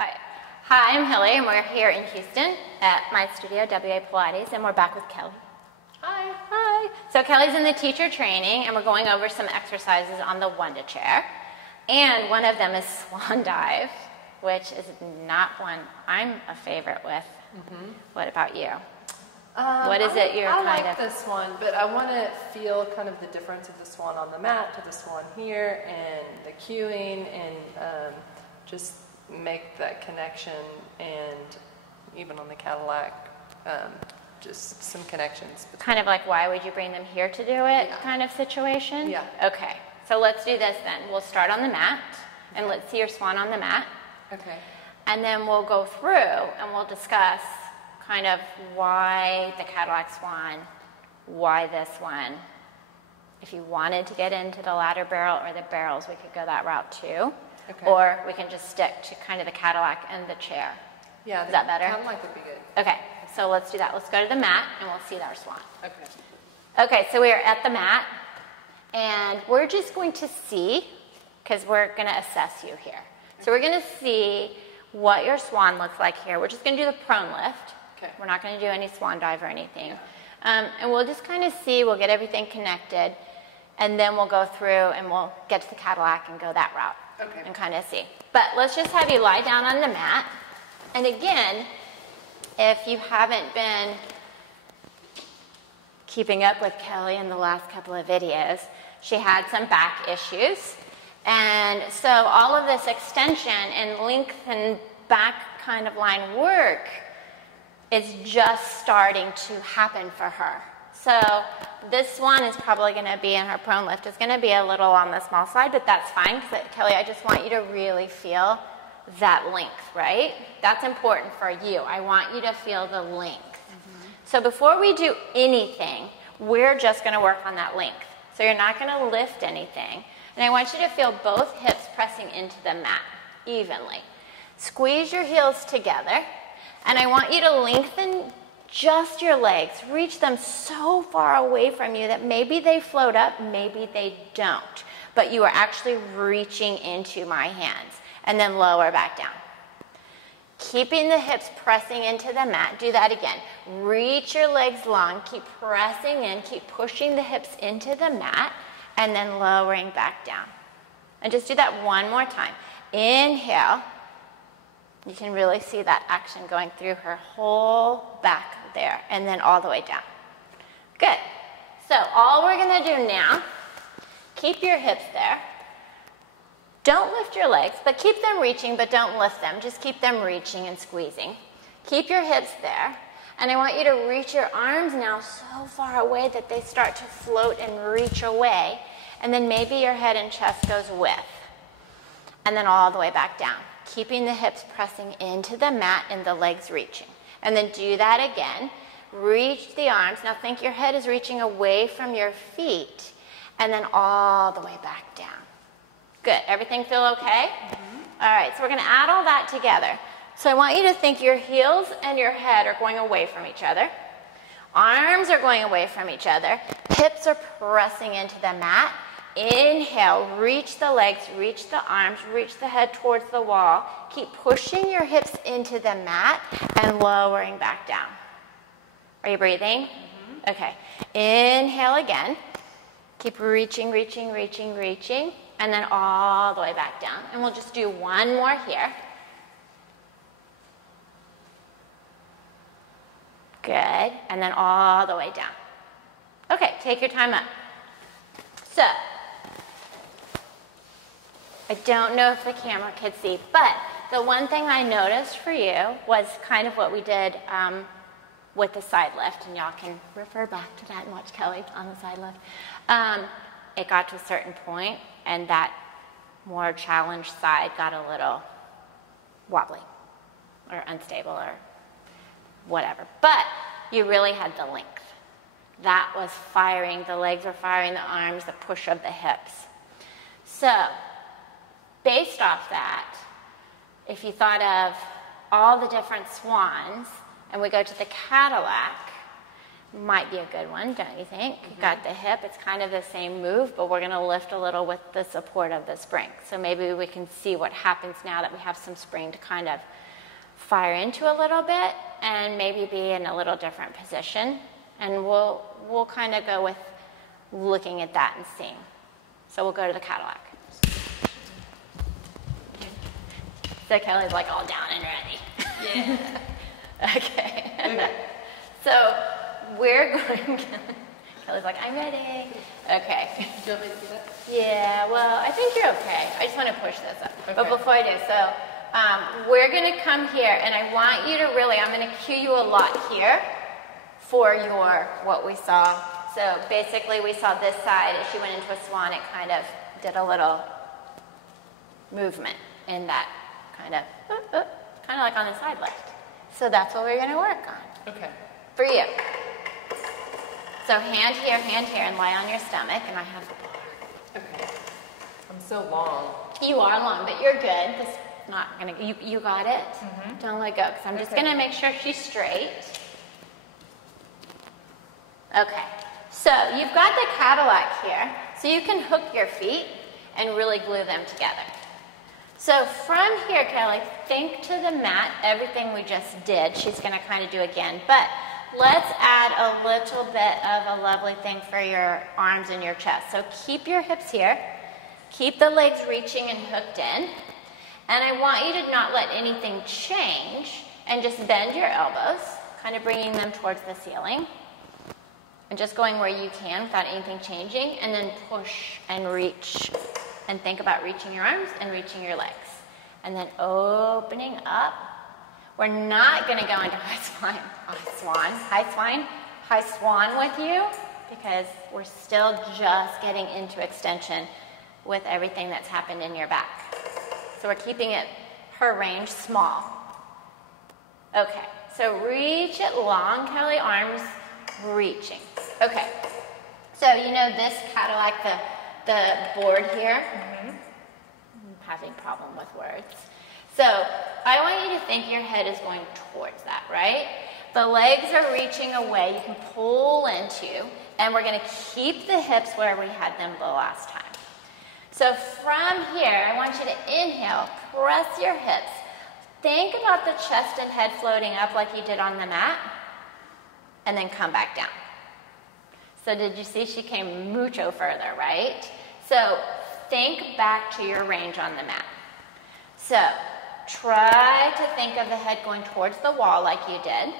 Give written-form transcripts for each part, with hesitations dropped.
Hi, I'm Hilly, and we're here in Houston at my studio, WA Pilates, and we're back with Kelly. Hi. Hi. So Kelly's in the teacher training, and we're going over some exercises on the Wunda chair. And one of them is Swan dive, which is not one I'm a favorite with. What about you? What is it you're I kind like of... this one, but I want to feel kind of the difference of the swan on the mat to the swan here, and the cueing, and just make that connection, and even on the Cadillac, just some connections. Kind of like, why would you bring them here to do it kind of situation? Yeah. Okay, so let's do this then. We'll start on the mat, and let's see your swan on the mat. Okay. And then we'll go through and we'll discuss kind of why the Cadillac Swan, why this one. If you wanted to get into the ladder barrel or the barrels, we could go that route too. Okay. Or we can just stick to kind of the Cadillac and the chair. Yeah. Is that better? Cadillac would be good. Okay, so let's do that. Let's go to the mat and we'll see our swan. Okay. Okay, so we are at the mat and we're just going to see, because we're going to assess you here. So we're going to see what your swan looks like here. We're just going to do the prone lift. Okay. We're not going to do any swan dive or anything. And we'll just kind of see, we'll get everything connected, and then we'll go through and we'll get to the Cadillac and go that route. Okay. And kind of see. But let's just have you lie down on the mat. And again, if you haven't been keeping up with Kelly in the last couple of videos, she had some back issues. And so all of this extension and lengthen back kind of line work is just starting to happen for her. So this one is probably going to be in her prone lift. It's going to be a little on the small side, but that's fine, because Kelly, I just want you to really feel that length, right? That's important for you. I want you to feel the length. So before we do anything, we're just going to work on that length. So you're not going to lift anything. And I want you to feel both hips pressing into the mat evenly. Squeeze your heels together, and I want you to lengthen just your legs. Reach them so far away from you that maybe they float up, maybe they don't. But you are actually reaching into my hands. And then lower back down. Keeping the hips pressing into the mat. Do that again. Reach your legs long. Keep pressing in. Keep pushing the hips into the mat. And then lowering back down. And just do that one more time. Inhale. You can really see that action going through her whole back there. And then all the way down. Good. So all we're going to do now, keep your hips there. Don't lift your legs, but keep them reaching, but don't lift them. Just keep them reaching and squeezing. Keep your hips there. And I want you to reach your arms now so far away that they start to float and reach away. And then maybe your head and chest goes with. And then all the way back down. Keeping the hips pressing into the mat and the legs reaching. And then do that again. Reach the arms. Now think your head is reaching away from your feet. And then all the way back down. Good. Everything feel okay? All right, so we're going to add all that together. So I want you to think your heels and your head are going away from each other. Arms are going away from each other. Hips are pressing into the mat. Inhale, reach the legs, reach the arms, reach the head towards the wall. Keep pushing your hips into the mat and lowering back down. Are you breathing? Okay. Inhale again. Keep reaching, reaching, reaching, reaching. And then all the way back down. And we'll just do one more here. Good. And then all the way down. Okay, take your time up. So, I don't know if the camera could see, but the one thing I noticed for you was kind of what we did with the side lift. And y'all can refer back to that and watch Kelly on the side lift. It got to a certain point, and that more challenged side got a little wobbly or unstable or whatever. But you really had the length. That was firing. The legs were firing, the arms, the push of the hips. So, based off that, if you thought of all the different swans, and we go to the Cadillac, might be a good one, don't you think? You got the hip, it's kind of the same move, but we're going to lift a little with the support of the spring. So maybe we can see what happens now that we have some spring to kind of fire into a little bit and maybe be in a little different position. And we'll kind of go with looking at that and seeing. So we'll go to the Cadillac. So Kelly's like all down and ready. Yeah. Okay. So we're going, Kelly's like, I'm ready. Okay. Do you want me to do that? Yeah, well, I think you're okay. I just want to push this up. Okay. But before I do, so we're going to come here, and I want you to really, I'm going to cue you a lot here for your, what we saw. So basically we saw this side, as she went into a swan, it kind of did a little movement in that kind of like on the side lift. So that's what we're going to work on. Okay. For you. So hand here, and lie on your stomach, and I have the bar. Okay. I'm so long. You are long, but you're good. This is not gonna. You got it. Don't let go, because I'm just gonna make sure she's straight. Okay. So you've got the Cadillac here, so you can hook your feet and really glue them together. So from here, Kelly, think to the mat, everything we just did, she's going to kind of do again. But let's add a little bit of a lovely thing for your arms and your chest. So keep your hips here. Keep the legs reaching and hooked in. And I want you to not let anything change and just bend your elbows, kind of bringing them towards the ceiling. And just going where you can without anything changing. And then push and reach. And think about reaching your arms and reaching your legs. And then opening up. We're not going to go into high swan with you, because we're still just getting into extension with everything that's happened in your back. So we're keeping her range small. Okay, so reach it long, Kelly, arms reaching. Okay, so you know this Cadillac, the board here? I'm having a problem with words. So I want you to think your head is going towards that, right? The legs are reaching away, you can pull into, and we're going to keep the hips where we had them the last time. So from here, I want you to inhale, press your hips. Think about the chest and head floating up like you did on the mat, and then come back down. So did you see she came mucho further, right? So think back to your range on the mat. So try to think of the head going towards the wall like you did.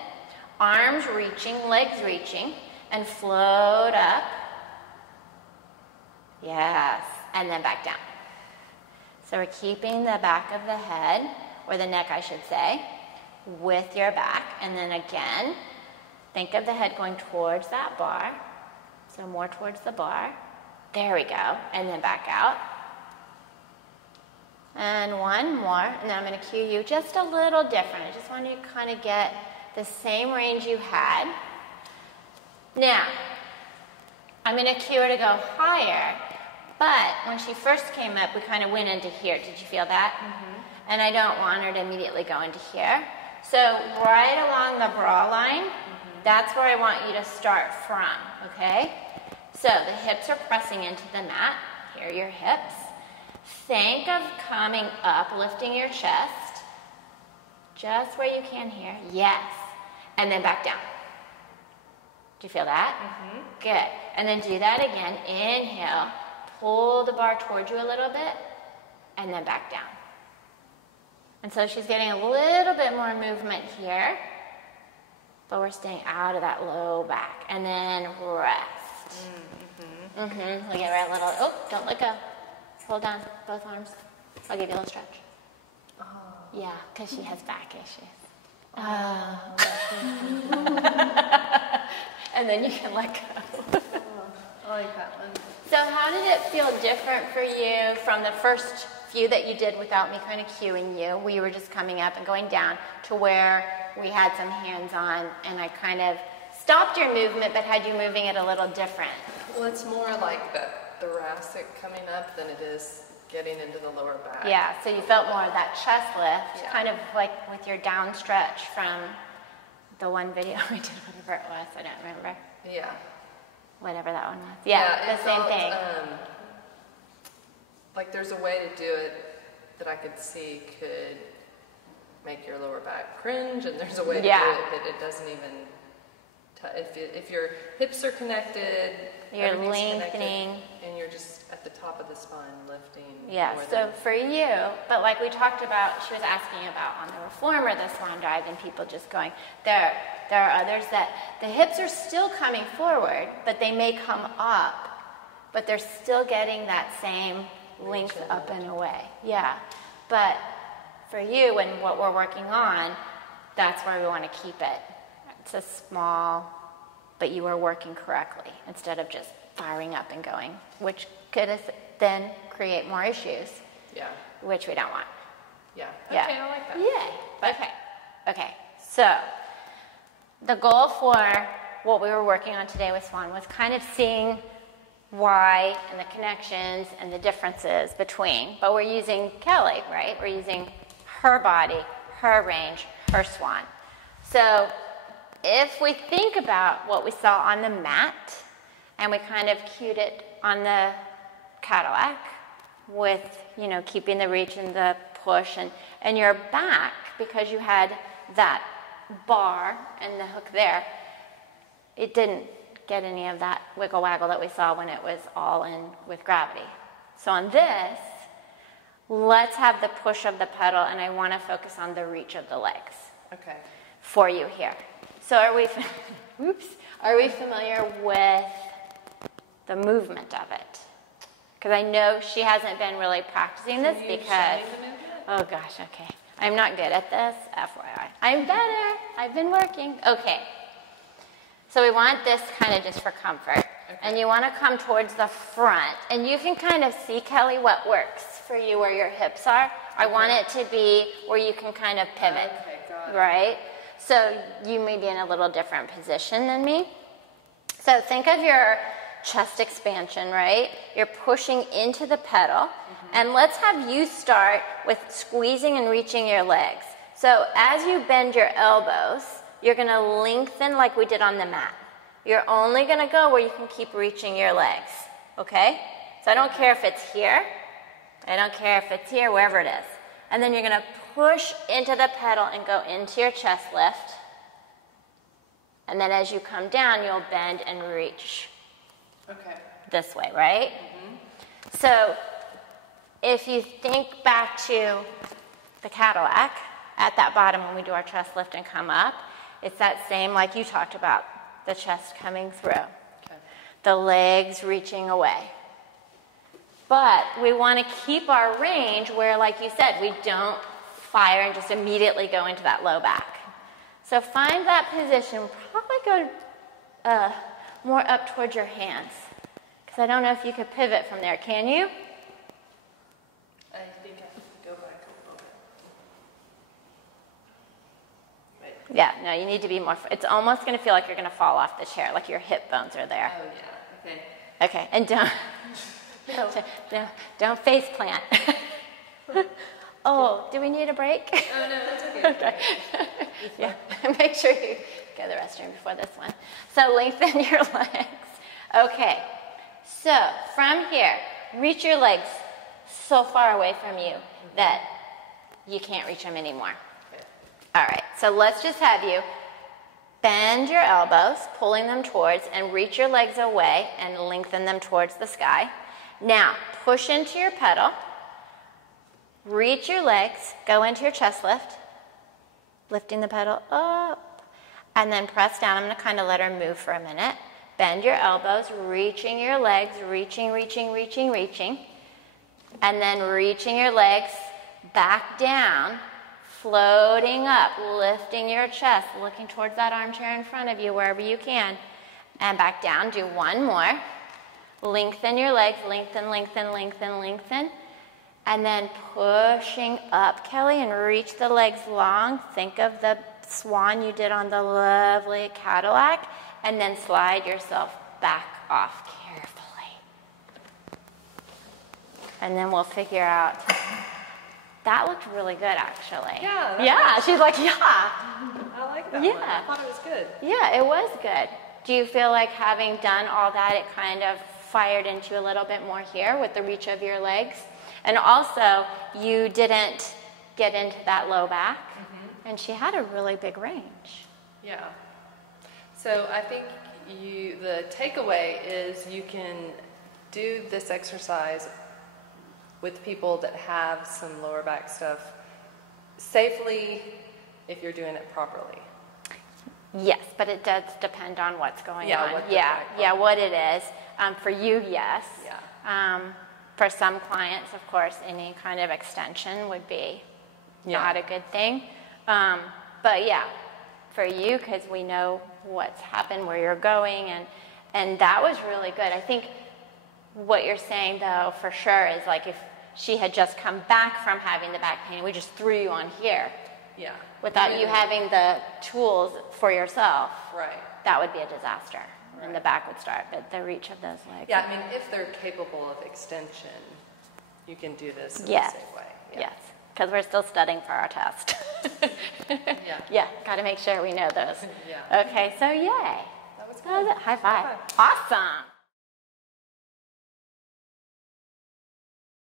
Arms reaching, legs reaching, and float up. Yes, and then back down. So we're keeping the back of the head, or the neck I should say, with your back. And then again, think of the head going towards that bar. So more towards the bar. There we go. And then back out. And one more. And then I'm going to cue you just a little different. I just want you to kind of get the same range you had. Now, I'm going to cue her to go higher. But when she first came up, we kind of went into here. Did you feel that? And I don't want her to immediately go into here. So right along the bra line, that's where I want you to start from, okay? So the hips are pressing into the mat. Here are your hips. Think of coming up, lifting your chest, just where you can here. Yes. And then back down. Do you feel that? Good. And then do that again. Inhale. Pull the bar towards you a little bit, and then back down. And so she's getting a little bit more movement here, but we're staying out of that low back. And then rest. We'll get right a little, oh, don't let go. Hold on, both arms. I'll give you a little stretch. Yeah, because she has back issues. And then you can let go. I like that one. So how did it feel different for you from the first few that you did without me kind of cueing you? We were just coming up and going down to where we had some hands on, and I kind of stopped your movement but had you moving it a little different. Well, it's more like the thoracic coming up than it is getting into the lower back. Yeah, so you felt more of that chest lift, kind of like with your down stretch from the one video we did, whatever it was, I don't remember. Yeah. Whatever that one was. Yeah, the same thing. Like there's a way to do it that I could see could make your lower back cringe, and there's a way to do it that it doesn't even, if your hips are connected, you're lengthening, and you're just at the top of the spine lifting. Yeah, so for you, but like we talked about, she was asking about on the reformer, the swan dive, and people just going, there are others that the hips are still coming forward, but they may come up, but they're still getting that same length up and away. Yeah, but for you and what we're working on, that's where we want to keep it. It's a small, but you are working correctly instead of just firing up and going, which could then create more issues. Yeah. Which we don't want. Yeah. Yeah. Okay, I like that. Yay. Okay. So the goal for what we were working on today with Swan was kind of seeing why and the connections and the differences between, but we're using Kelly, right? We're using her body, her range, her Swan. So if we think about what we saw on the mat, and we kind of cued it on the Cadillac with, keeping the reach and the push, and your back, because you had that bar and the hook there, it didn't get any of that wiggle waggle that we saw when it was all in with gravity. So on this, let's have the push of the pedal, and I want to focus on the reach of the legs. Okay. For you here. So are we familiar with the movement of it? Because I know she hasn't been really practicing this because, oh gosh, okay. I'm not good at this, FYI. I'm better. I've been working. Okay. So we want this kind of just for comfort. Okay. And you want to come towards the front. And you can kind of see, Kelly, what works for you where your hips are. I want it to be where you can kind of pivot. Okay, got it. Right? So you may be in a little different position than me. So think of your chest expansion, right? You're pushing into the pedal. And let's have you start with squeezing and reaching your legs. So as you bend your elbows, you're going to lengthen like we did on the mat. You're only going to go where you can keep reaching your legs, okay? So I don't care if it's here. I don't care if it's here, wherever it is. And then you're going to push into the pedal and go into your chest lift. And then as you come down, you'll bend and reach. Okay. This way, right? So if you think back to the Cadillac, at that bottom when we do our chest lift and come up, it's that same like you talked about, the chest coming through, the legs reaching away. But we want to keep our range where, like you said, we don't fire and just immediately go into that low back. So find that position, probably go more up towards your hands. Because I don't know if you could pivot from there, can you? I think I have to go back a little bit. Right. Yeah, no, you need to be more, it's almost going to feel like you're going to fall off the chair, like your hip bones are there. Oh, yeah, okay. Okay, and don't face plant. Oh, do we need a break? Oh, no, that's okay. Okay. Yeah, make sure you go to the restroom before this one. So lengthen your legs. Okay, so from here, reach your legs so far away from you that you can't reach them anymore. Okay. All right, so let's just have you bend your elbows, pulling them towards, and reach your legs away and lengthen them towards the sky. Now, push into your pedal, reach your legs, go into your chest lift, lifting the pedal up, and then press down. I'm going to kind of let her move for a minute. Bend your elbows, reaching your legs, reaching, and then reaching your legs back down, floating up, lifting your chest, looking towards that armchair in front of you wherever you can, and back down. Do one more. Lengthen your legs, lengthen, and then pushing up, Kelly, and reach the legs long. Think of the swan you did on the lovely Cadillac, and then slide yourself back off carefully. And then we'll figure out That looked really good, actually. Yeah. Yeah, she's like, yeah. I like that one. I thought it was good. Yeah, it was good. Do you feel like having done all that, it kind of fired into you a little bit more here with the reach of your legs? And also, you didn't get into that low back, and she had a really big range. Yeah. So I think the takeaway is you can do this exercise with people that have some lower back stuff safely if you're doing it properly. Yes, but it does depend on what's going on. What what it is. For you, yes. Yeah. For some clients, of course, any kind of extension would be not a good thing. But yeah, for you, because we know what's happened, where you're going, and that was really good. I think what you're saying, though, for sure, is like if she had just come back from having the back pain, we just threw you on here. Yeah. Without you having the tools for yourself. Right. That would be a disaster. And the back would start, but the reach of those legs. Yeah, I mean, if they're capable of extension, you can do this in the Yes. same way. Yeah. Yes, because we're still studying for our test. Yeah, got to make sure we know those. Yeah. Okay, so yay. That was good. High five. Awesome.